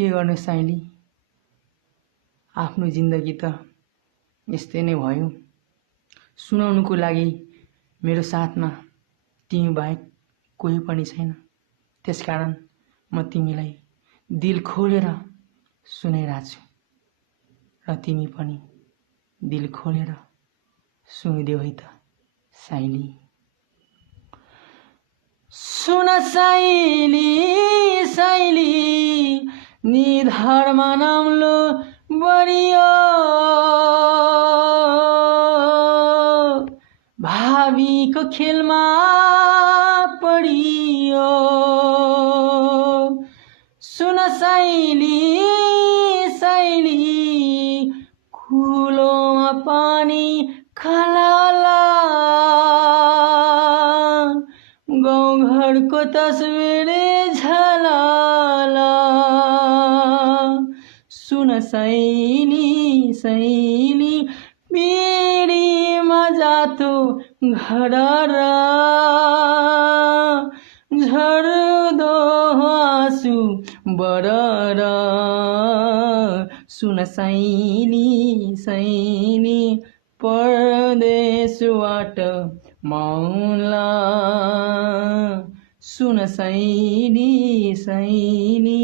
के गर्ने साइली, आफ्नो जिन्दगी त यस्तै नै भयो। सुनाउनुको लागि मेरो साथमा तिमी बाहेक कोही पनि छैन। त्यसकारण म तिमीलाई दिल खोलेर सुनाइरहेको छु र तिमी पनि दिल खोलेर सुनिदेऊ है त साइली। सुन साइली साइली निधारमा नाम्लो बढियो, भावीको खेलमा पढियो। सुन साइली साइली कुलोमा पानी खलाला, गाउँघरको तस्बिर झलाला। सुन साइली साइली पिँढीमा जातो घडरा, झर्दो आँसु बडरा। सुन साइली साइली परदेशबाट मौला। सुन साइली साइली